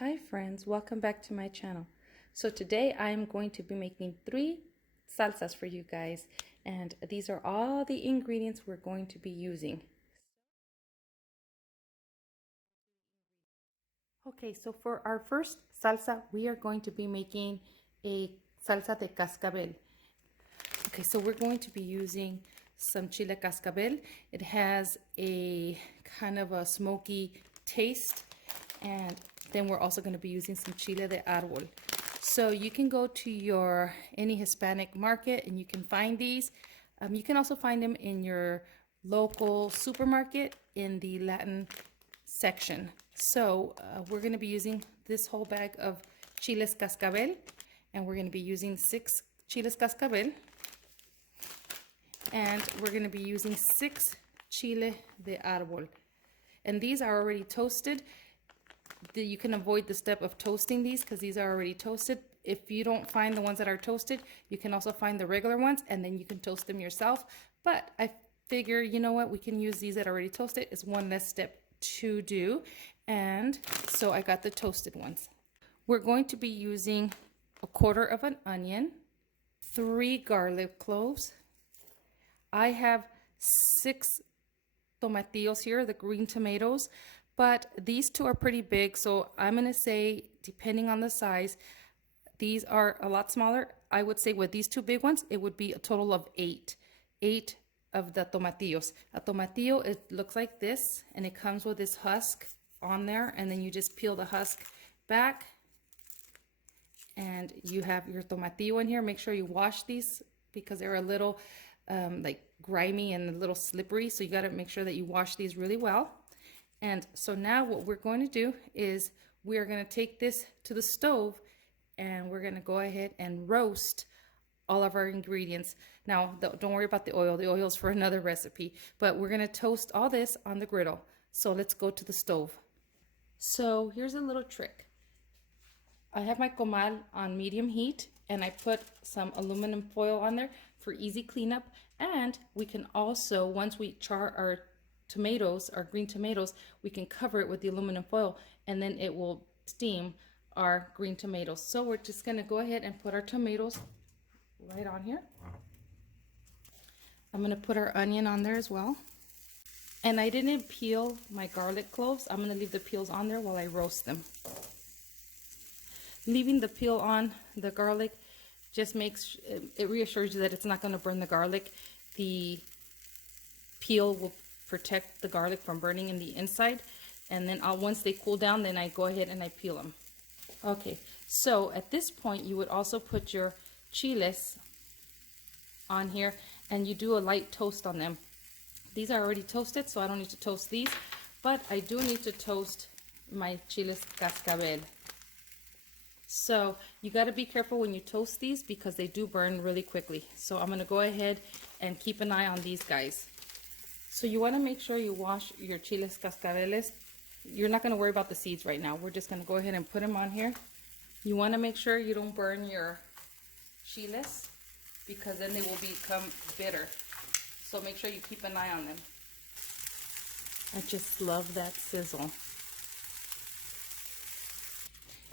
Hi friends, welcome back to my channel. So today I am going to be making 3 salsas for you guys, and these are all the ingredients we're going to be using. Okay, so for our first salsa, we are going to be making a salsa de cascabel. Okay, so we're going to be using some chile cascabel. It has a kind of a smoky taste, and then we're also going to be using some chile de arbol. So you can go to any Hispanic market and you can find these. You can also find them in your local supermarket in the Latin section. So we're going to be using this whole bag of chiles cascabel, and we're going to be using 6 chiles cascabel, and we're going to be using 6 chile de arbol. And these are already toasted. You can avoid the step of toasting these because these are already toasted. If you don't find the ones that are toasted, you can also find the regular ones and then you can toast them yourself. But I figure, you know what, we can use these that are already toasted. It's one less step to do. And so I got the toasted ones. We're going to be using 1/4 of an onion, 3 garlic cloves. I have 6 tomatillos here, the green tomatoes. But these 2 are pretty big, so I'm going to say, depending on the size, these are a lot smaller. I would say with these 2 big ones, it would be a total of 8. 8 of the tomatillos. A tomatillo, it looks like this, and it comes with this husk on there, and then you just peel the husk back, and you have your tomatillo in here. Make sure you wash these because they're a little like grimy and a little slippery, so you got to make sure that you wash these really well. And so now what we're going to do is we are going to take this to the stove and we're going to go ahead and roast all of our ingredients. Now, don't worry about the oil. The oil is for another recipe, but we're going to toast all this on the griddle. So let's go to the stove. So here's a little trick. I have my comal on medium heat and I put some aluminum foil on there for easy cleanup. And we can also, once we char our tomatoes, our green tomatoes, we can cover it with the aluminum foil and then it will steam our green tomatoes. So we're just going to go ahead and put our tomatoes right on here. I'm going to put our onion on there as well. And I didn't peel my garlic cloves. I'm going to leave the peels on there while I roast them. Leaving the peel on the garlic just makes it reassures you that it's not going to burn the garlic. The peel will protect the garlic from burning in the inside, and then once they cool down, then I go ahead and I peel them. Okay, so at this point you would also put your chiles on here and you do a light toast on them. These are already toasted, so I don't need to toast these, but I do need to toast my chiles cascabel. So you got to be careful when you toast these because they do burn really quickly. So I'm going to go ahead and keep an eye on these guys. So you want to make sure you wash your chiles cascabeles. You're not going to worry about the seeds right now. We're just going to go ahead and put them on here. You want to make sure you don't burn your chiles because then they will become bitter. So make sure you keep an eye on them. I just love that sizzle.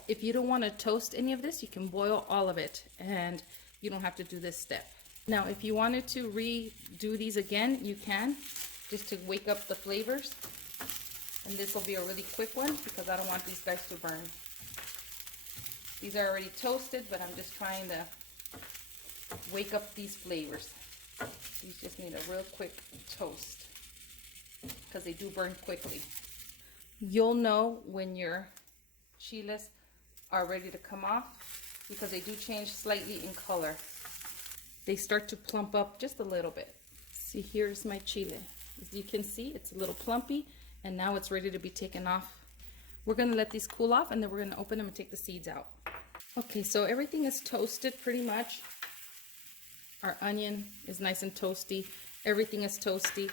If you don't want to toast any of this, you can boil all of it and you don't have to do this step. Now, if you wanted to redo these again, you can, just to wake up the flavors. And this will be a really quick one because I don't want these guys to burn. These are already toasted, but I'm just trying to wake up these flavors. These just need a real quick toast because they do burn quickly. You'll know when your chiles are ready to come off because they do change slightly in color. They start to plump up just a little bit. See, here's my chile. As you can see, it's a little plumpy, and now it's ready to be taken off. We're going to let these cool off, and then we're going to open them and take the seeds out. Okay, so everything is toasted pretty much. Our onion is nice and toasty. Everything is toasty.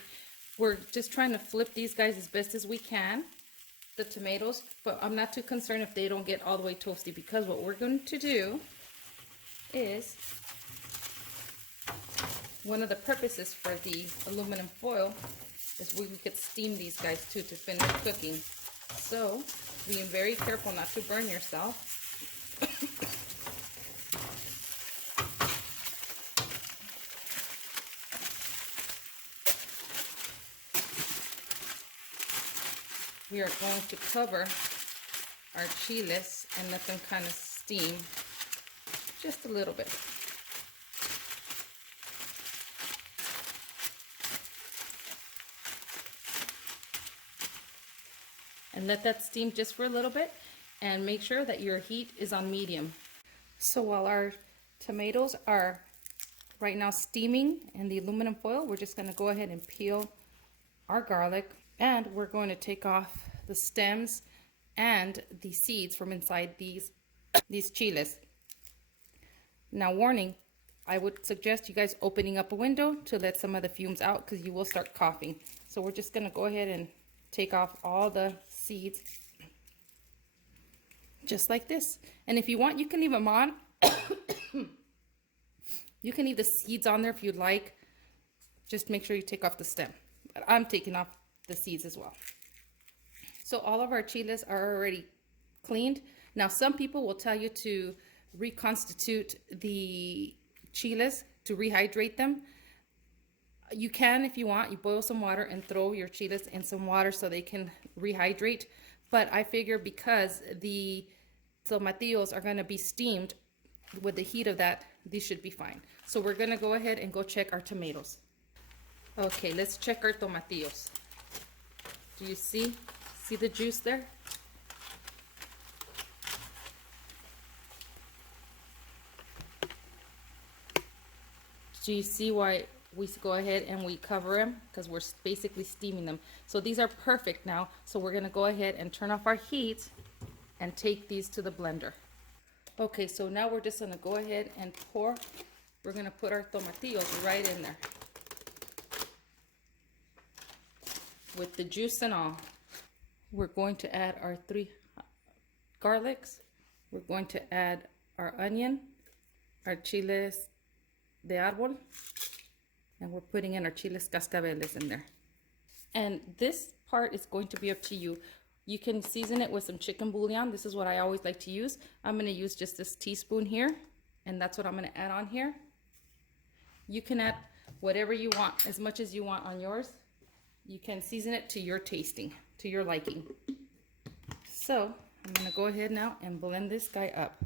We're just trying to flip these guys as best as we can, the tomatoes, but I'm not too concerned if they don't get all the way toasty because what we're going to do is, one of the purposes for the aluminum foil is we could steam these guys too to finish cooking. So Being very careful not to burn yourself. We are going to cover our chiles and let them kind of steam just a little bit. And let that steam just for a little bit, and make sure that your heat is on medium. So while our tomatoes are right now steaming in the aluminum foil, we're just going to go ahead and peel our garlic, and we're going to take off the stems and the seeds from inside these chiles. Now warning, I would suggest you guys opening up a window to let some of the fumes out, because you will start coughing. So we're just going to go ahead and take off all the seeds just like this. And if you want, you can leave them on. You can leave the seeds on there if you'd like. Just make sure you take off the stem. But I'm taking off the seeds as well. So all of our chiles are already cleaned. Now some people will tell you to reconstitute the chiles, to rehydrate them. You can if you want. You boil some water and throw your chiles in some water so they can rehydrate. But I figure because the tomatillos are going to be steamed with the heat of that, these should be fine. So we're going to go ahead and go check our tomatoes. Okay, let's check our tomatillos. Do you see the juice there? Do you see why we go ahead and we cover them? Because we're basically steaming them. So these are perfect now. So we're going to go ahead and turn off our heat and take these to the blender. Okay, so now we're just going to go ahead and pour. We're going to put our tomatillos right in there with the juice and all. We're going to add our 3 garlics. We're going to add our onion, our chiles de arbol, and we're putting in our chiles cascabeles in there. And this part is going to be up to you. You can season it with some chicken bouillon. This is what I always like to use. I'm going to use just this teaspoon here, and that's what I'm going to add on here. You can add whatever you want, as much as you want on yours. You can season it to your tasting, to your liking. So I'm going to go ahead now and blend this guy up.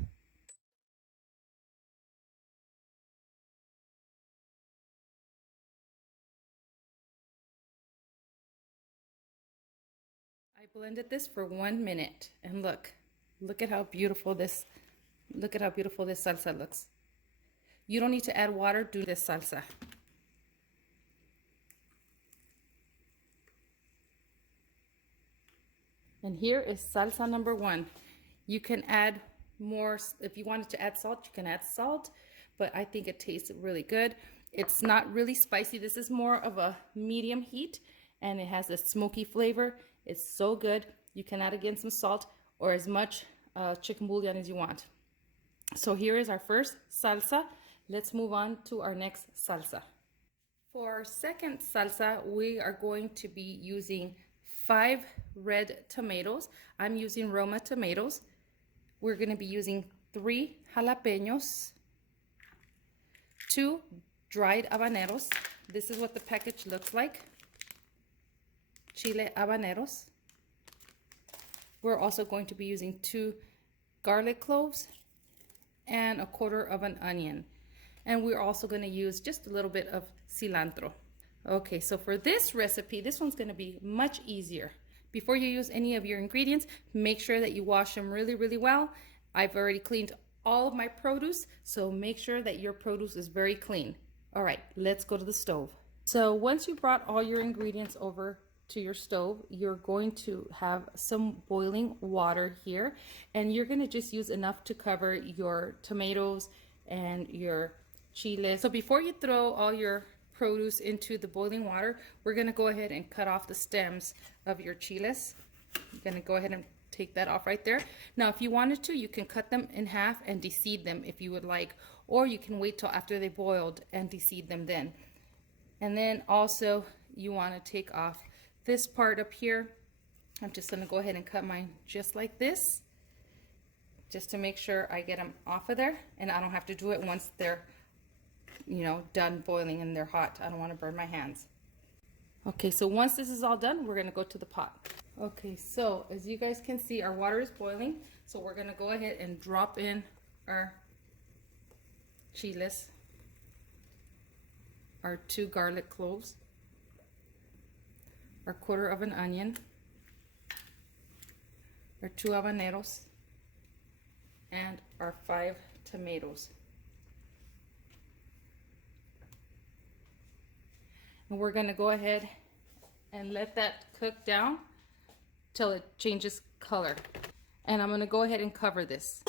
I blended this for 1 minute, and look at how beautiful this salsa looks. You don't need to add water to this salsa. And here is salsa number 1. You can add more. If you wanted to add salt, you can add salt, but I think it tastes really good. It's not really spicy. This is more of a medium heat, and it has a smoky flavor. It's so good. You can add again some salt or as much chicken bouillon as you want. So here is our first salsa. Let's move on to our next salsa. For our second salsa, we are going to be using 5 red tomatoes. I'm using Roma tomatoes. We're going to be using 3 jalapenos, 2 dried habaneros. This is what the package looks like. Chile habaneros. We're also going to be using 2 garlic cloves and 1/4 of an onion. And we're also going to use just a little bit of cilantro. Okay, so for this recipe, this one's going to be much easier. Before you use any of your ingredients, make sure that you wash them really, really well. I've already cleaned all of my produce, so make sure that your produce is very clean. All right, let's go to the stove. So once you brought all your ingredients over to your stove, you're going to have some boiling water here, and you're going to just use enough to cover your tomatoes and your chiles. So before you throw all your produce into the boiling water, we're going to go ahead and cut off the stems of your chiles. You're going to go ahead and take that off right there. Now if you wanted to, you can cut them in half and de-seed them if you would like, or you can wait till after they boiled and de-seed them then. And then also you want to take off this part up here. I'm just gonna go ahead and cut mine just like this, just to make sure I get them off of there, and I don't have to do it once they're, you know, done boiling and they're hot. I don't want to burn my hands. Okay, so once this is all done, we're gonna go to the pot. Okay, so as you guys can see, our water is boiling, so we're gonna go ahead and drop in our chiles, our 2 garlic cloves, our 1/4 of an onion, our 2 habaneros, and our 5 tomatoes. And we're gonna go ahead and let that cook down till it changes color. And I'm gonna go ahead and cover this.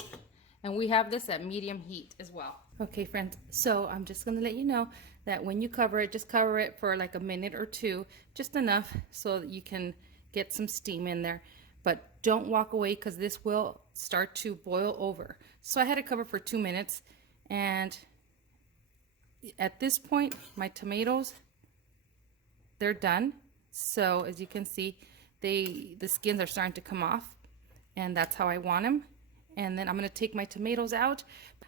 And we have this at medium heat as well. Okay, friends, so I'm just gonna let you know that when you cover it, just cover it for like a minute or 2, just enough so that you can get some steam in there. But don't walk away, because this will start to boil over. So I had it covered for 2 minutes, and at this point, my tomatoes, they're done. So as you can see, the skins are starting to come off, and that's how I want them. And then I'm going to take my tomatoes out.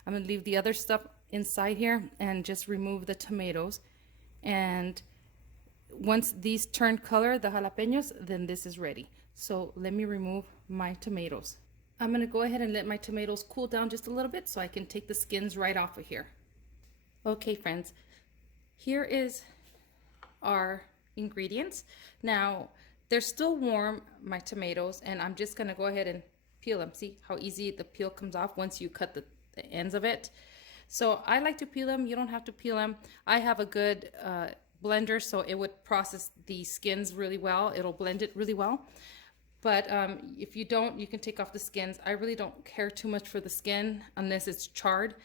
I'm going to leave the other stuff inside here and just remove the tomatoes. And once these turn color, the jalapenos, then this is ready. So let me remove my tomatoes. I'm going to go ahead and let my tomatoes cool down just a little bit so I can take the skins right off of here. Okay, friends, here is our ingredients. Now, they're still warm, my tomatoes, and I'm just going to go ahead and peel them. See how easy the peel comes off once you cut the ends of it. So I like to peel them. You don't have to peel them. I have a good blender, so it would process the skins really well. It'll blend it really well. But if you don't, you can take off the skins. I really don't care too much for the skin unless it's charred.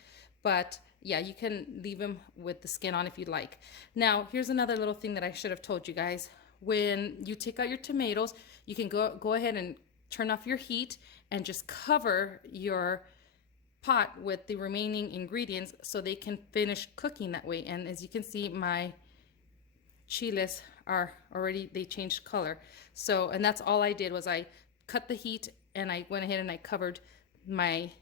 But yeah, you can leave them with the skin on if you'd like. Now, here's another little thing that I should have told you guys. When you take out your tomatoes, you can go ahead and turn off your heat and just cover your pot with the remaining ingredients so they can finish cooking that way. And as you can see, my chiles are already, they changed color. So, and that's all I did, was I cut the heat and I went ahead and I covered my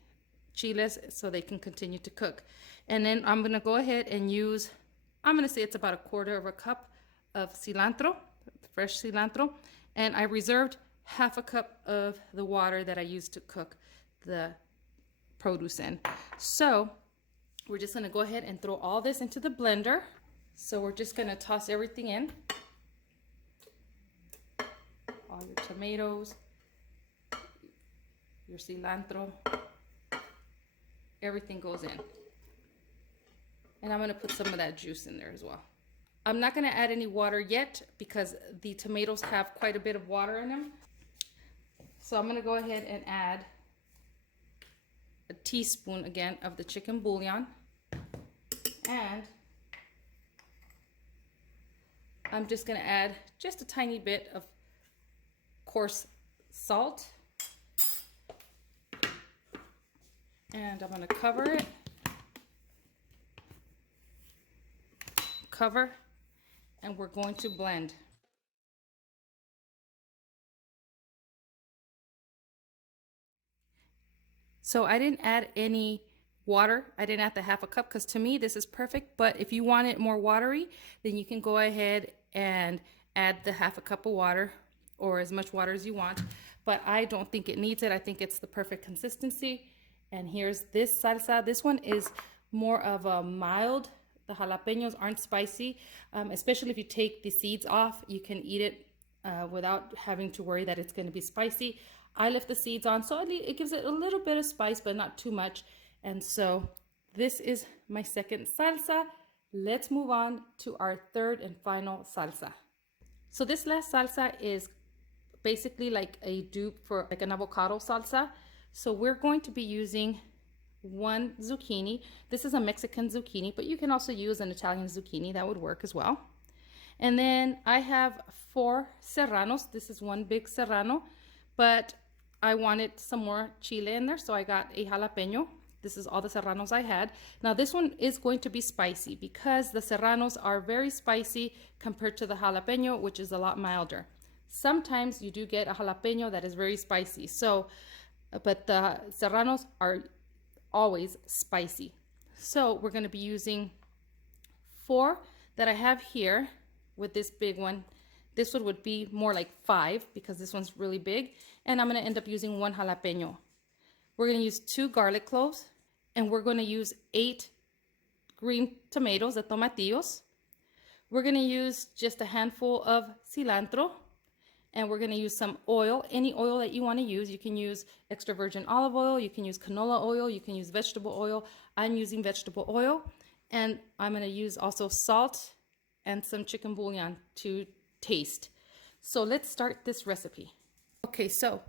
chiles so they can continue to cook. And then I'm gonna go ahead and use, I'm gonna say it's about 1/4 of a cup of cilantro, fresh cilantro. And I reserved 1/2 cup of the water that I used to cook the produce in. So we're just gonna go ahead and throw all this into the blender. So we're just gonna toss everything in. All your tomatoes, your cilantro, everything goes in. And I'm gonna put some of that juice in there as well. I'm not gonna add any water yet because the tomatoes have quite a bit of water in them. So I'm gonna go ahead and add a teaspoon again of the chicken bouillon. And I'm just gonna add just a tiny bit of coarse salt. And I'm gonna cover it. Cover, and we're going to blend. So I didn't add any water. I didn't add the 1/2 cup because to me this is perfect. But if you want it more watery, then you can go ahead and add the 1/2 cup of water, or as much water as you want. But I don't think it needs it. I think it's the perfect consistency. And here's this salsa. This one is more of a mild. The jalapenos aren't spicy, especially if you take the seeds off. You can eat it without having to worry that it's going to be spicy. I left the seeds on, so it gives it a little bit of spice, but not too much. And so this is my second salsa. Let's move on to our third and final salsa. So this last salsa is basically like a dupe for like an avocado salsa. So we're going to be using 1 zucchini. This is a Mexican zucchini, but you can also use an Italian zucchini. That would work as well. And then I have 4 serranos. This is 1 big serrano, but I wanted some more chile in there, so I got a jalapeno. This is all the serranos I had. Now this one is going to be spicy because the serranos are very spicy compared to the jalapeno, which is a lot milder. Sometimes you do get a jalapeno that is very spicy. So, but the serranos are always spicy. So we're going to be using 4 that I have here with this big one. This one would be more like 5 because this one's really big. And I'm going to end up using 1 jalapeno. We're going to use 2 garlic cloves, and we're going to use 8 green tomatoes, the tomatillos. We're going to use just a handful of cilantro, and we're going to use some oil, any oil that you want to use. You can use extra virgin olive oil, you can use canola oil, you can use vegetable oil. I'm using vegetable oil, and I'm going to use also salt and some chicken bouillon to taste. So let's start this recipe. Okay, so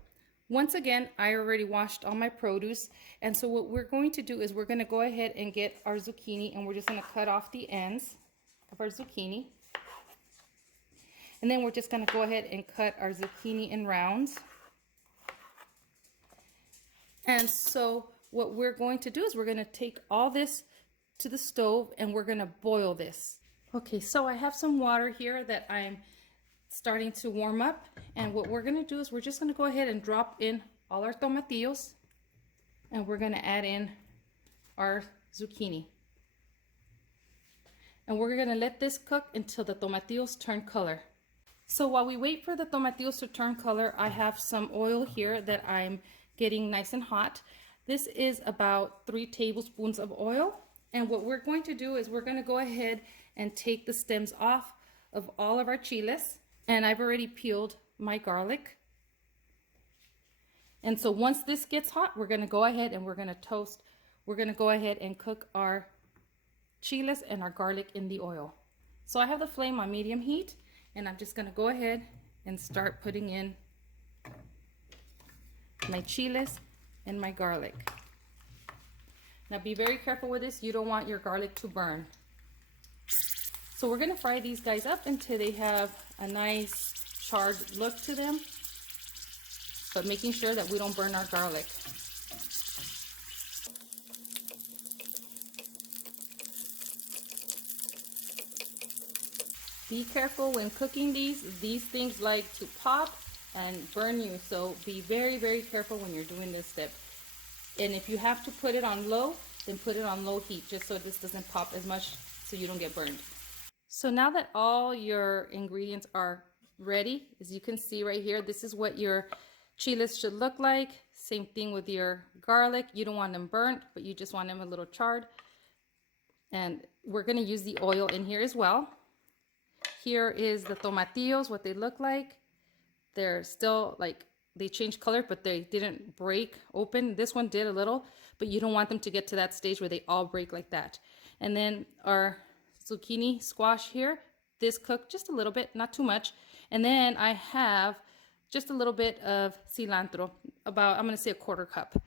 once again, I already washed all my produce, and so what we're going to do is we're going to go ahead and get our zucchini, and we're just going to cut off the ends of our zucchini. And then we're just going to go ahead and cut our zucchini in rounds. And so what we're going to do is we're going to take all this to the stove, and we're going to boil this. Okay, so I have some water here that I'm starting to warm up, and what we're going to do is we're just going to go ahead and drop in all our tomatillos, and we're going to add in our zucchini. And we're going to let this cook until the tomatillos turn color. So while we wait for the tomatillos to turn color, I have some oil here that I'm getting nice and hot. This is about 3 tablespoons of oil. And what we're going to do is we're going to go ahead and take the stems off of all of our chiles. And I've already peeled my garlic. And so once this gets hot, we're going to go ahead and we're going to toast. We're going to go ahead and cook our chiles and our garlic in the oil. So I have the flame on medium heat, and I'm just going to go ahead and start putting in my chiles and my garlic. Now be very careful with this. You don't want your garlic to burn. So we're going to fry these guys up until they have a nice charred look to them, but making sure that we don't burn our garlic. Be careful when cooking these. These things like to pop and burn you, so be very, very careful when you're doing this step. And if you have to put it on low, then put it on low heat, just so this doesn't pop as much, so you don't get burned. So now that all your ingredients are ready, as you can see right here, this is what your chiles should look like. Same thing with your garlic. You don't want them burnt, but you just want them a little charred. And we're going to use the oil in here as well. Here is the tomatillos, what they look like. They're still like, they changed color, but they didn't break open. This one did a little, but you don't want them to get to that stage where they all break like that. And then our zucchini squash here, this cooked just a little bit, not too much. And then I have just a little bit of cilantro, about, I'm going to say, a 1/4 cup.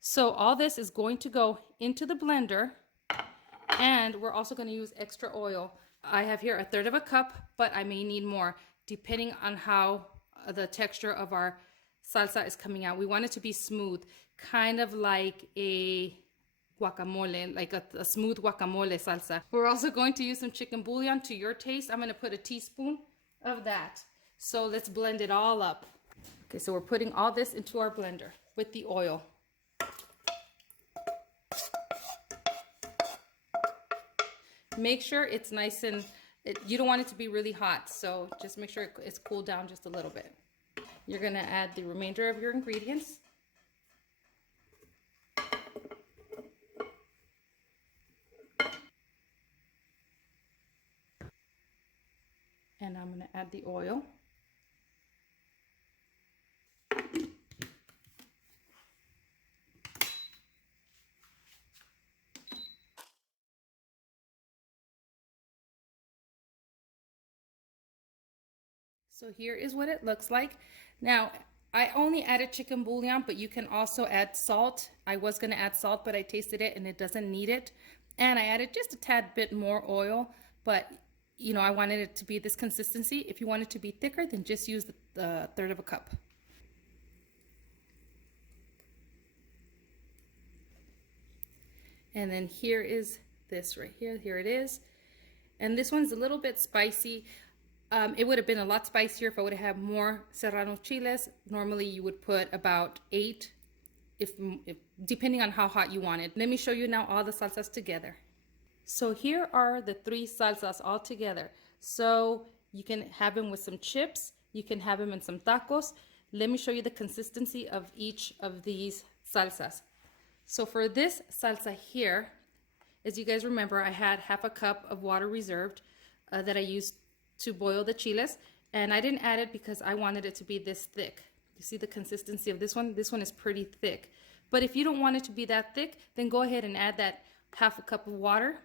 So all this is going to go into the blender, and we're also going to use extra oil. I have here 1/3 cup, but I may need more depending on how the texture of our salsa is coming out. We want it to be smooth, kind of like a guacamole, like a smooth guacamole salsa. We're also going to use some chicken bouillon to your taste. I'm going to put a teaspoon of that. So let's blend it all up. Okay, so we're putting all this into our blender with the oil. Make sure it's nice and, you don't want it to be really hot, so just make sure it's cooled down just a little bit. You're going to add the remainder of your ingredients. And I'm going to add the oil. So here is what it looks like. Now, I only added chicken bouillon, but you can also add salt. I was going to add salt, but I tasted it and it doesn't need it. And I added just a tad bit more oil, but you know, I wanted it to be this consistency. If you want it to be thicker, then just use the 1/3 cup. And then here is this right here. Here it is. And this one's a little bit spicy. It would have been a lot spicier if I would have had more serrano chiles. Normally you would put about 8, if depending on how hot you want it. Let me show you now all the salsas together. So here are the 3 salsas all together. So you can have them with some chips, you can have them in some tacos. Let me show you the consistency of each of these salsas. So for this salsa here, as you guys remember, I had half a cup of water reserved that I used to boil the chiles, and I didn't add it because I wanted it to be this thick. You see the consistency of this one? This one is pretty thick. But if you don't want it to be that thick, then go ahead and add that half a cup of water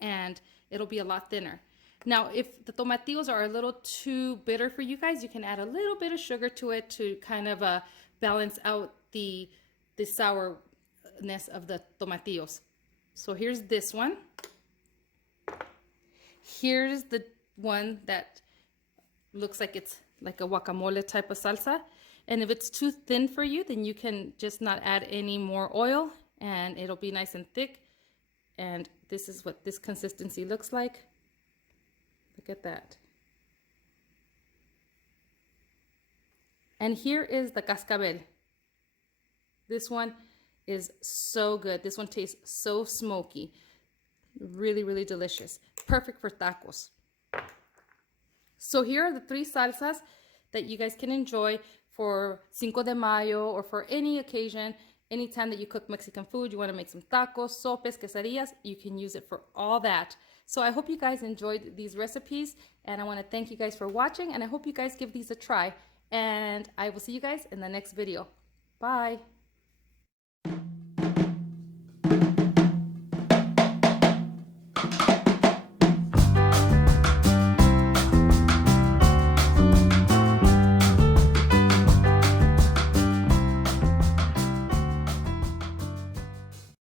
and it'll be a lot thinner. Now, if the tomatillos are a little too bitter for you guys, you can add a little bit of sugar to it to kind of balance out the sourness of the tomatillos. So here's this one. Here's the one that looks like it's like a guacamole type of salsa. And if it's too thin for you, then you can just not add any more oil and it'll be nice and thick. And this is what this consistency looks like. Look at that. And here is the cascabel. This one is so good. This one tastes so smoky. Really, really delicious. Perfect for tacos. So here are the 3 salsas that you guys can enjoy for Cinco de Mayo or for any occasion. Anytime that you cook Mexican food, you want to make some tacos, sopes, quesadillas, you can use it for all that. So I hope you guys enjoyed these recipes, and I want to thank you guys for watching, and I hope you guys give these a try. And I will see you guys in the next video. Bye.